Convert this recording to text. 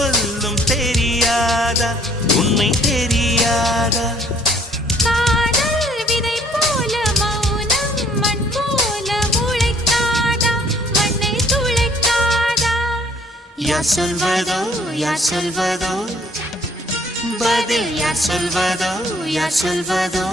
சொல்லும் தெரியாதா உண்மை தெரியாதா காதல் விதை போல மௌனம் மண் போல முளைக்காதா மண்ணை துளைக்காதா யார் சொல்வதோ யார் சொல்வதோ பதில் யார் சொல்வதோ யார் சொல்வதோ